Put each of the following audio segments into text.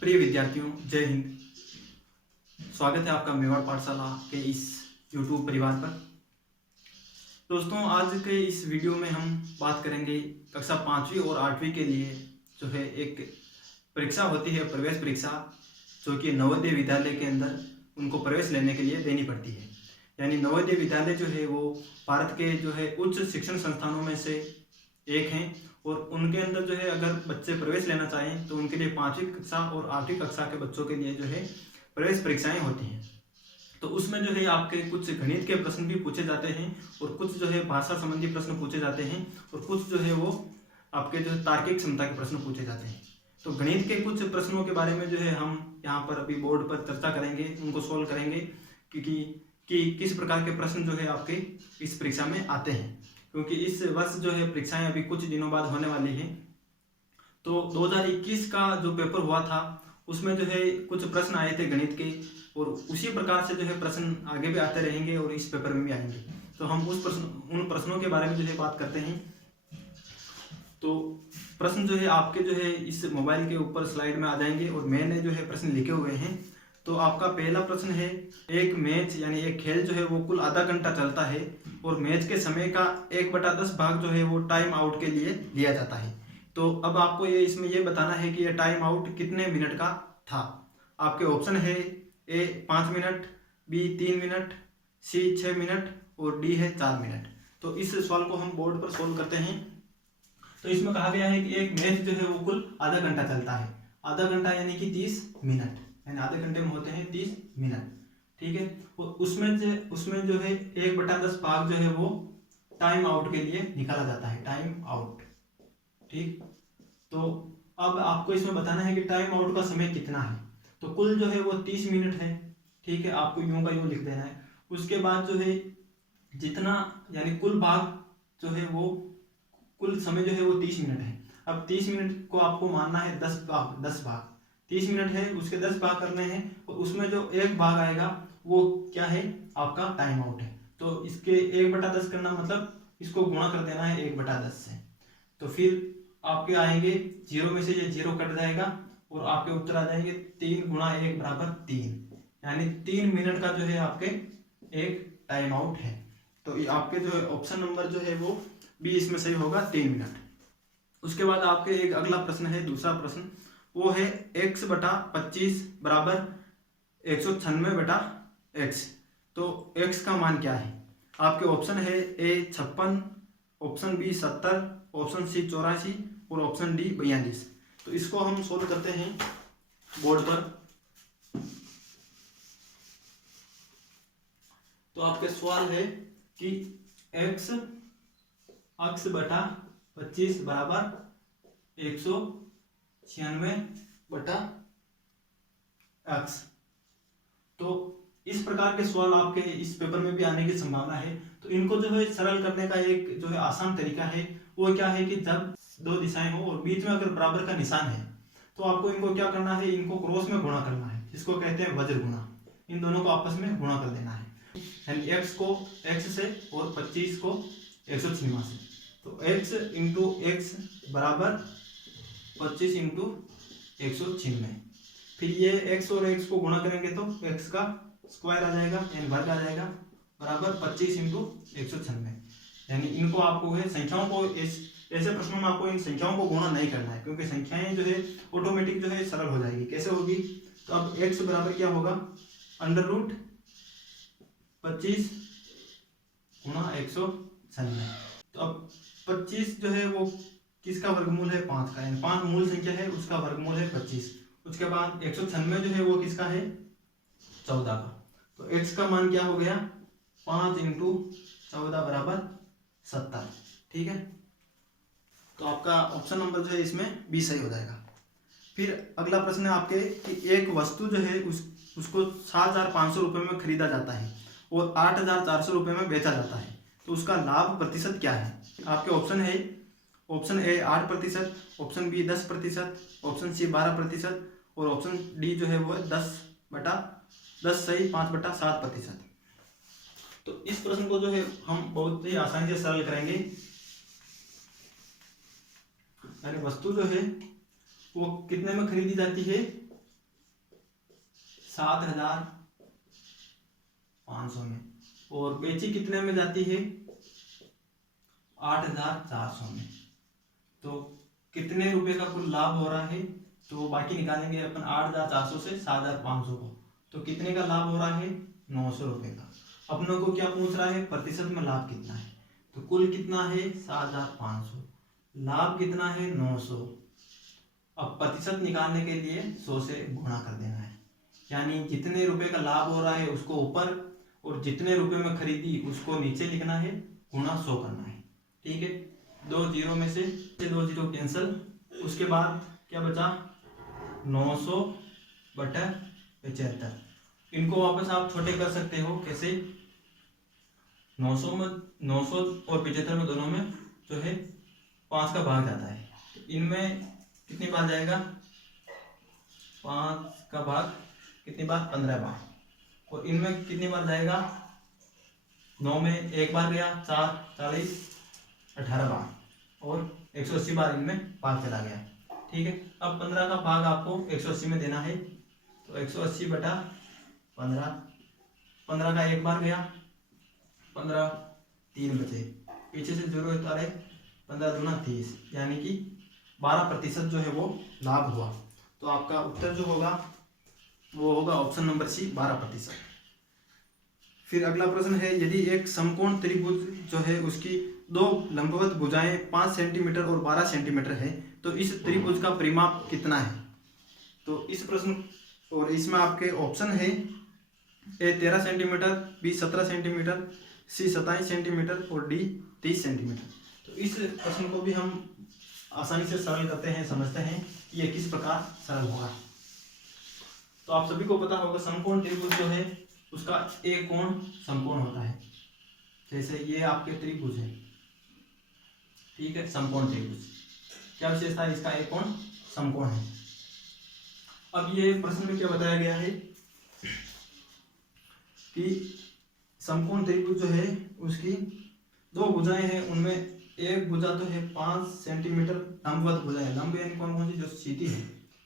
प्रिय विद्यार्थियों, जय हिंद। स्वागत है आपका मेवाड़ पाठशाला के इस YouTube परिवार पर। दोस्तों, आज के इस वीडियो में हम बात करेंगे कक्षा 5वीं और 8वीं के लिए जो है एक परीक्षा होती है, प्रवेश परीक्षा, जो कि नवोदय विद्यालय के अंदर उनको प्रवेश लेने के लिए देनी पड़ती है। यानी नवोदय विद्यालय जो है वो भारत के जो है उच्च शिक्षण संस्थानों में से एक हैं और उनके अंदर जो है अगर बच्चे प्रवेश लेना चाहें तो उनके लिए 5वीं कक्षा और 8वीं कक्षा के बच्चों के लिए जो है प्रवेश परीक्षाएं होती हैं। तो उसमें जो है आपके कुछ गणित के प्रश्न भी पूछे जाते हैं और कुछ जो है भाषा संबंधी प्रश्न पूछे जाते हैं और कुछ जो है वो आपके जो है तार्किक क्षमता के प्रश्न पूछे जाते हैं। तो गणित के कुछ प्रश्नों के बारे में जो है हम यहाँ पर अभी बोर्ड पर चर्चा करेंगे, उनको सोल्व करेंगे कि किस प्रकार के प्रश्न जो है आपके इस परीक्षा में आते हैं, क्योंकि इस वर्ष जो है परीक्षाएं अभी कुछ दिनों बाद होने वाली हैं। तो 2021 का जो पेपर हुआ था उसमें जो है कुछ प्रश्न आए थे गणित के और उसी प्रकार से जो है प्रश्न आगे भी आते रहेंगे और इस पेपर में भी आएंगे। तो हम उन प्रश्नों के बारे में जो है बात करते हैं। तो प्रश्न जो है आपके जो है इस मोबाइल के ऊपर स्लाइड में आ जाएंगे और मैंने जो है प्रश्न लिखे हुए हैं। तो आपका पहला प्रश्न है, एक मैच यानी एक खेल जो है वो कुल आधा घंटा चलता है और मैच के समय का 1/10 भाग जो है वो टाइम आउट के लिए लिया जाता है। तो अब आपको इसमें ये बताना है कि ये टाइम आउट कितने मिनट का था। आपके ऑप्शन है ए 5 मिनट, बी 3 मिनट, सी 6 मिनट और डी है 4 मिनट। तो इस सवाल को हम बोर्ड पर सोल्व करते हैं। तो इसमें कहा गया है कि एक मैच जो है वो कुल आधा घंटा चलता है। आधा घंटा यानी कि 30 मिनट, यानी आधे घंटे में होते हैं 30 मिनट। ठीक है, और उसमें जो है 1/10 भाग जो है वो टाइम आउट के लिए निकाला जाता है, टाइम आउट। ठीक, तो अब आपको इसमें बताना है कि टाइम आउट का समय कितना है। तो कुल जो है वो 30 मिनट है। ठीक है, आपको यूं का यूं लिख देना है। उसके बाद जो है जितना यानी कुल भाग जो है वो कुल समय जो है वो 30 मिनट है। अब 30 मिनट को आपको मानना है 10 भाग 30 मिनट है, उसके 10 भाग करने हैं और उसमें जो एक भाग आएगा वो क्या है, आपका टाइम आउट है। तो इसके 1/10 करना मतलब इसको गुणा कर देना है 1/10 से। तो फिर आपके आएंगे 0 में से ये 0 कट जाएगा और आपके उत्तर आ जाएंगे 3 × 1 = 3, यानी 3 मिनट का जो है आपके एक टाइम आउट है। तो ये आपके जो है ऑप्शन नंबर जो है वो बी इसमें सही होगा, 3 मिनट। उसके बाद आपके एक अगला प्रश्न है, दूसरा प्रश्न, वो है x/25 = 196/x। तो x का मान क्या है। आपके ऑप्शन है ए 56, ऑप्शन बी 70, ऑप्शन सी 84 और ऑप्शन डी 42। तो इसको हम सोल्व करते हैं बोर्ड पर। तो आपके सवाल है कि x अक्ष बटा 25 बराबर 196/x। तो इस प्रकार के सवाल आपके इस पेपर में भी आने की संभावना है। तो इनको जो है सरल करने का एक जो है आसान तरीका है, वो क्या है कि जब दो दिशाएं हो और बीच में अगर बराबर का निशान है तो आपको इनको क्या करना है, इनको क्रॉस में गुणा करना है, जिसको कहते हैं वज्र गुणा। इन दोनों को आपस में गुणा कर देना है, यानी x को x से और 25 को 196 से। तो x × x बराबर 25 × 196। फिर ये x और x को गुणा करेंगे तो x का स्क्वायर आ जाएगा, यानी वर्ग आ जाएगा, बराबर 25 × 196। यानी इनको आपको है संख्याओं को ऐसे प्रश्नों में आपको इन संख्याओं को गुणा नहीं करना है, क्योंकि संख्याएं जो है ऑटोमेटिक जो है सरल हो जाएगी। कैसे होगी, तो अब x बराबर क्या होगा, √25 × 196। तो अब 25 जो है वो किसका वर्गमूल है, 5 का, यानी 5 मूल संख्या है, उसका वर्गमूल है 25। उसके बाद 196 जो है वो किसका है, 14 का। तो x का मान क्या हो गया, 5 × 14 बराबर 70। ठीक है, तो आपका ऑप्शन नंबर जो है इसमें बी सही हो जाएगा। फिर अगला प्रश्न है आपके कि एक वस्तु जो है उसको 7,500 रुपये में खरीदा जाता है और 8,400 रुपये में बेचा जाता है। तो उसका लाभ प्रतिशत क्या है। आपके ऑप्शन है, option A 8%, option B 10%, option C 12% और ऑप्शन डी जो है वो 10/10 सही 5/7%। तो इस प्रश्न को जो है हम बहुत ही आसानी से सरल करेंगे। यानी वस्तु जो है वो कितने में खरीदी जाती है, 7,500 में, और बेची कितने में जाती है? 8,400 में। तो कितने रुपए का कुल लाभ हो रहा है? तो बाकी निकालेंगे अपन 8,400 से 7,500 को, तो कितने का लाभ हो रहा है? 900 रुपये का। अपनों को क्या पूछ रहा है? प्रतिशत में लाभ कितना है। तो कुल कितना है? 7,500, लाभ कितना है? 900। अब प्रतिशत निकालने के लिए 100 से गुणा कर देना है, यानी जितने रुपए का लाभ हो रहा है उसको ऊपर और जितने रुपए में खरीदी उसको नीचे लिखना है, गुणा 100 करना है। ठीक है, 2 जीरो में से 2 जीरो कैंसिल। उसके बाद क्या बचा? 900/75। इनको वापस आप छोटे कर सकते हो। कैसे? 900 और 75 में दोनों में जो है 5 का भाग जाता है। इनमें कितनी बार जाएगा? 5 का भाग कितनी बार? 15 बार। और इनमें कितनी बार जाएगा? 9 में 1 बार गया, 4 40 18 बार, और 180 बार इनमें भाग चला गया। ठीक है, अब 15 का भाग आपको 180 में देना है, तो 180/15, 15 का 1 बार गया, 15 3 बचे, पीछे से 0 उतारे, 15 दूना 30, यानी कि 12% जो है वो लाभ हुआ। तो आपका उत्तर जो होगा वो होगा ऑप्शन नंबर सी, 12%। फिर अगला प्रश्न है, यदि एक समकोण त्रिभुज जो है उसकी 2 लंबवत भुजाएं 5 सेंटीमीटर और 12 सेंटीमीटर है, तो इस त्रिभुज का परिमाप कितना है? तो इस प्रश्न और इसमें आपके ऑप्शन है ए 13 सेंटीमीटर, बी 17 सेंटीमीटर, सी 27 सेंटीमीटर और डी 30 सेंटीमीटर। तो इस प्रश्न को भी हम आसानी से सरल करते हैं, समझते हैं कि ये किस प्रकार सरल होगा। तो आप सभी को पता होगा समकोण त्रिभुज जो है उसका एक कोण समकोण होता है। जैसे ये आपके त्रिभुज है, ठीक है, समकोण त्रिभुज, क्या विशेषता है इसका? एक कोण समकोण है। अब ये प्रश्न में क्या बताया गया है कि समकोण त्रिभुज जो है उसकी 2 भुजाएं हैं, उनमें एक भुजा तो है 5 सेंटीमीटर लंबवत भुजा है, लंब यानी कौन कौन सी? जो सीधी है,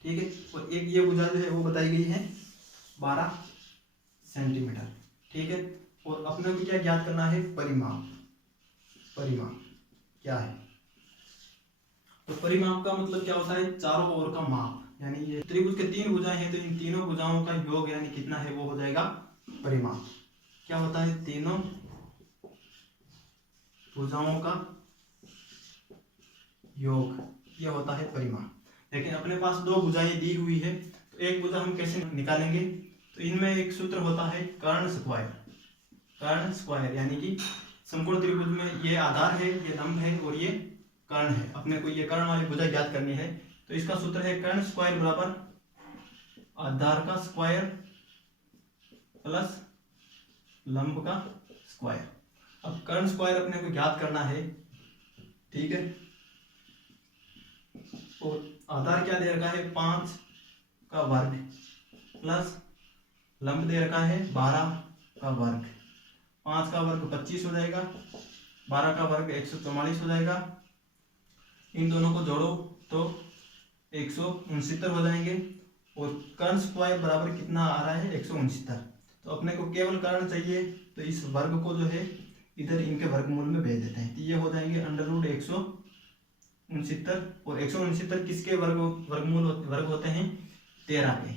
ठीक है, और एक ये भुजा जो है वो बताई गई है 12 सेंटीमीटर, ठीक है। और अपने को क्या ज्ञात करना है? परिमाप। परिमाप क्या है? तो परिमाप का मतलब क्या होता है? चारों ओर का माप, यानी ये त्रिभुज के 3 भुजाएं हैं तो इन तीनों भुजाओं का योग यानी कितना है वो हो जाएगा परिमाप। क्या होता है? तीनों भुजाओं का योग, ये होता है परिमाप। लेकिन अपने पास 2 भुजाएं दी हुई है, तो एक भुजा हम कैसे निकालेंगे? तो इनमें एक सूत्र होता है कर्ण स्क्वायर। कर्ण स्क्वायर यानी कि समकोण त्रिभुज में ये आधार है, ये लंब है और ये कर्ण है। अपने को ये कर्ण वाली भुजा ज्ञात करनी है, तो इसका सूत्र है कर्ण स्क्वायर बराबर आधार का स्क्वायर प्लस लंब का स्क्वायर। अब कर्ण स्क्वायर अपने को ज्ञात करना है, ठीक है, और आधार क्या दे रखा है? 5 का वर्ग प्लस लंब दे रखा है 12 का वर्ग। 5 का वर्ग 25 हो जाएगा, 12 का वर्ग 144 हो जाएगा। इन दोनों को जोड़ो तो 169 हो जाएंगे, और कर्ण स्क्वायर बराबर कितना आ रहा है? 169। तो अपने को केवल कर्ण चाहिए, तो इस वर्ग को जो है इधर इनके वर्गमूल में भेज देते हैं, तो ये हो जाएंगे √169, और 169 किसके वर्ग होते हैं? 13 के।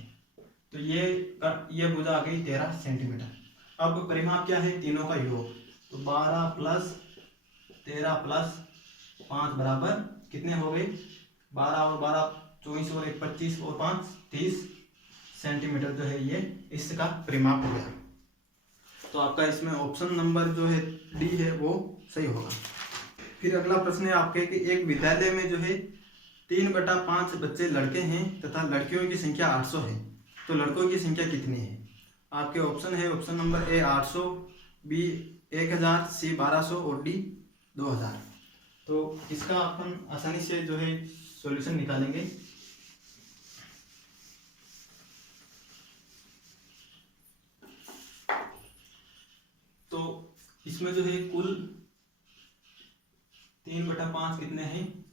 तो ये भुजा आ गई 13 सेंटीमीटर। अब परिमाप क्या है? तीनों का योग, तो 12 प्लस 13 प्लस 5 बराबर कितने हो गए? 12 और 12 24 और 1 25 और 5 30 सेंटीमीटर जो है ये इसका परिमाप हो गया। तो आपका इसमें ऑप्शन नंबर जो है डी है वो सही होगा। फिर अगला प्रश्न है आपके कि एक विद्यालय में जो है 3/5 बच्चे लड़के हैं तथा लड़कियों की संख्या 800 है, तो लड़कों की संख्या कितनी है? आपके ऑप्शन है, ऑप्शन नंबर ए 800, बी 1000, सी 1200 और डी 2000। तो इसका अपन आसानी से जो है सॉल्यूशन निकालेंगे। तो इसमें जो है कुल 3/5 कितने हैं?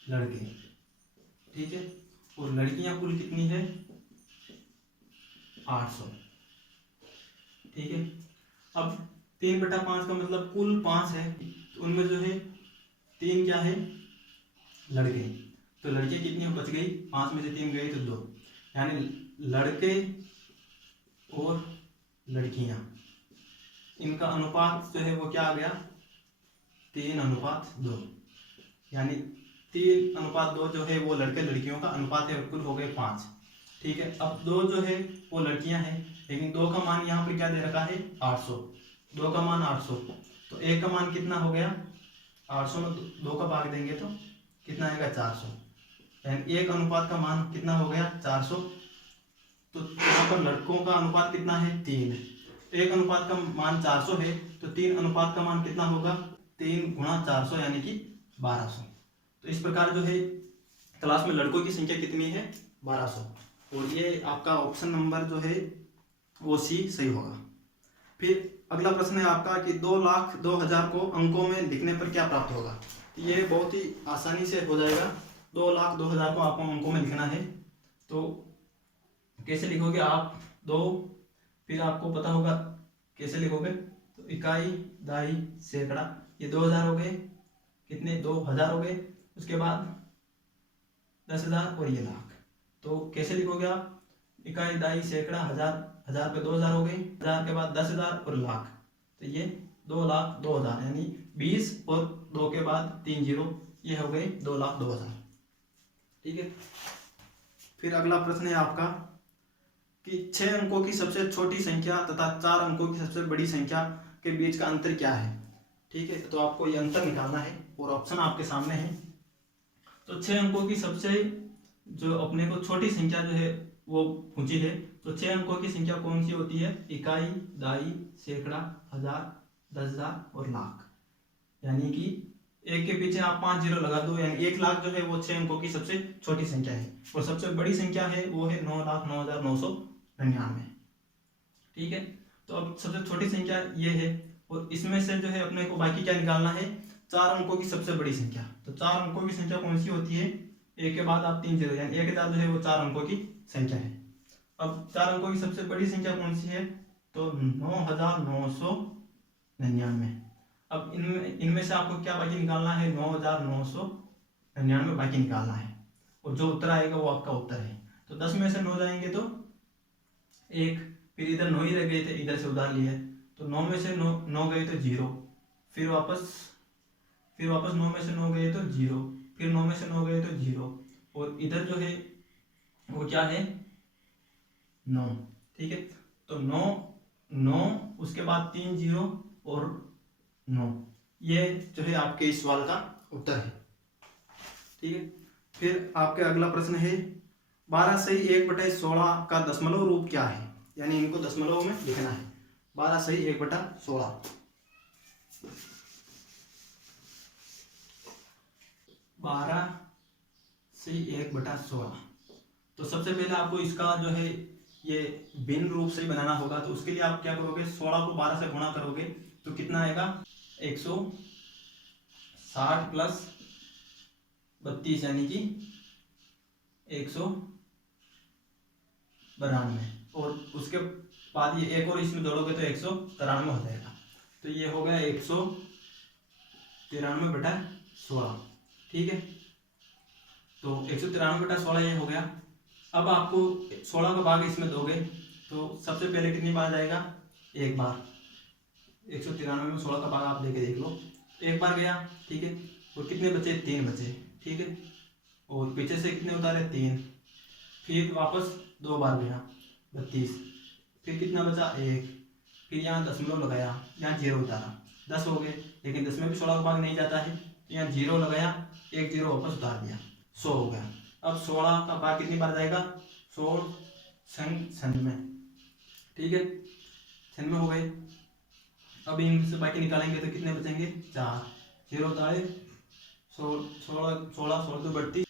लड़के, ठीक है, और लड़कियां कुल कितनी है? 800। ठीक है, अब 3/5 का मतलब कुल 5 है, उनमें जो है 3 क्या है, लड़के। तो लड़के कितनी बच गई, 5 में से 3 गई तो 2, यानी लड़के और लड़कियां, इनका अनुपात जो है वो क्या आ गया, 3:2, यानी 3:2 जो है वो लड़के लड़कियों का अनुपात है, कुल हो गए 5। ठीक है, अब 2 जो है वो लड़कियां हैं, लेकिन 2 का मान यहाँ पर क्या दे रखा है, 800। 2 का मान 800, तो 1 का मान कितना हो गया, 800 में 2 का भाग देंगे तो कितना आएगा, 400, यानी 1 अनुपात का मान कितना हो गया, 400। तो यहाँ पर लड़कों का अनुपात कितना है, 3। 1 अनुपात का मान 400 है, तो 3 अनुपात का मान कितना होगा, 3 × 400 यानी कि 1200। तो इस प्रकार जो है क्लास में लड़कों की संख्या कितनी है, 1200, और ये आपका ऑप्शन नंबर जो है वो सी सही होगा। फिर अगला प्रश्न है आपका कि 2,02,000 को अंकों में लिखने पर क्या प्राप्त होगा। तो ये बहुत ही आसानी से हो जाएगा। 2,02,000 को आपको अंकों में लिखना है, तो कैसे लिखोगे आप, 2, फिर आपको पता होगा कैसे लिखोगे, तो इकाई, दाई, सैकड़ा, ये 2,000 हो गए, कितने, 2,000 हो गए, उसके बाद 10,000 और ये लाख। तो कैसे लिखोगे आप, इकाई, दाई, सैकड़ा, हजार, हजार पे 2,000 हो गए, 1000 के बाद 10,000 और लाख, तो ये 2,02,000, यानी 20 और 2 के बाद 3 0, ये हो गए 2,02,000। ठीक है, फिर अगला प्रश्न है आपका कि 6 अंकों की सबसे छोटी संख्या तथा 4 अंकों की सबसे बड़ी संख्या के बीच का अंतर क्या है। ठीक है, तो आपको ये अंतर निकालना है और ऑप्शन आपके सामने है। तो 6 अंकों की सबसे जो अपने को छोटी संख्या जो है वो पूछी है, तो 6 अंकों की संख्या कौन सी होती है, इकाई, दाई, सैकड़ा, हजार, 10,000 और लाख, यानी कि एक के पीछे आप 5 0 लगा दो, यानी 1 लाख जो है वो 6 अंकों की सबसे छोटी संख्या है, और सबसे बड़ी संख्या है वो है 9,09,999। ठीक है, तो अब सबसे छोटी संख्या ये है, और इसमें से जो है अपने को बाकी क्या निकालना है, 4 अंकों की सबसे बड़ी संख्या। तो 4 अंकों की संख्या कौन सी होती है, एक के बाद आप 3 0, यानी 1,000 जो है वो 4 अंकों की संख्या है। अब 4 अंकों की सबसे बड़ी संख्या कौन सी है, तो 9,999। अब इनमें से आपको क्या बाकी निकालना है, 9,999 बाकी निकालना है, और जो उत्तर आएगा वो आपका उत्तर है। तो 10 में से 9 जाएंगे तो 1, फिर इधर 9 ही रह गए थे, इधर से उधार लिया, तो 9 में से 9 गए तो 0, फिर वापस 9 में से 9 गए तो 0, फिर 9 में से 9 गए तो 0, और इधर जो है वो क्या है, 9। ठीक है, तो 9, उसके बाद 3 0 और 9, ये जो है आपके इस सवाल का उत्तर है। ठीक है, फिर आपके अगला प्रश्न है 12 सही 1/16 का दशमलव रूप क्या है, यानी इनको दशमलव में लिखना है। 12 सही 1/16, 12 सही 1/16। तो सबसे पहले आपको इसका जो है ये भिन्न रूप से ही बनाना होगा, तो उसके लिए आप क्या करोगे, 16 को 12 से गुणा करोगे तो कितना आएगा, 160 प्लस 32, यानी कि 192, और उसके बाद ये एक और इसमें जोड़ोगे तो 193 हो जाएगा। तो ये हो गया 193/16। ठीक है, तो 193/16 ये हो गया। अब आपको 16 का भाग इसमें दोगे तो सबसे पहले कितनी बार जाएगा, एक बार। 193 में 16 का भाग आप लेके देख लो, एक बार गया। ठीक है, और कितने बचे, 3 बचे। ठीक है, और पीछे से कितने उतारे, 3, फिर वापस 2 बार गया, 32, फिर कितना बचा, 1, फिर यहाँ दशमलव लगाया, यहाँ 0 उतारा, 10 हो गए, लेकिन 10 में भी 16 का भाग नहीं जाता है, तो यहाँ 0 लगाया, 1 0 वापस उतार दिया, 100 हो गया। अब 16 का भाग कितनी बार जाएगा, 16 96। ठीक है, 96 हो गए। अब इनसे बाकी निकालेंगे तो कितने बचेंगे, 4, 0 उतारे, 16 तो 32,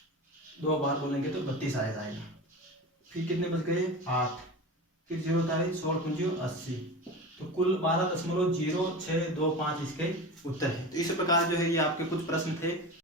2 बार बोलेंगे तो 32 आ जाएगा। फिर कितने बच गए, 8, फिर 0 उतारे, 16 80, तो कुल 12.0625 इसके उत्तर है। तो इस प्रकार जो है ये आपके कुछ प्रश्न थे।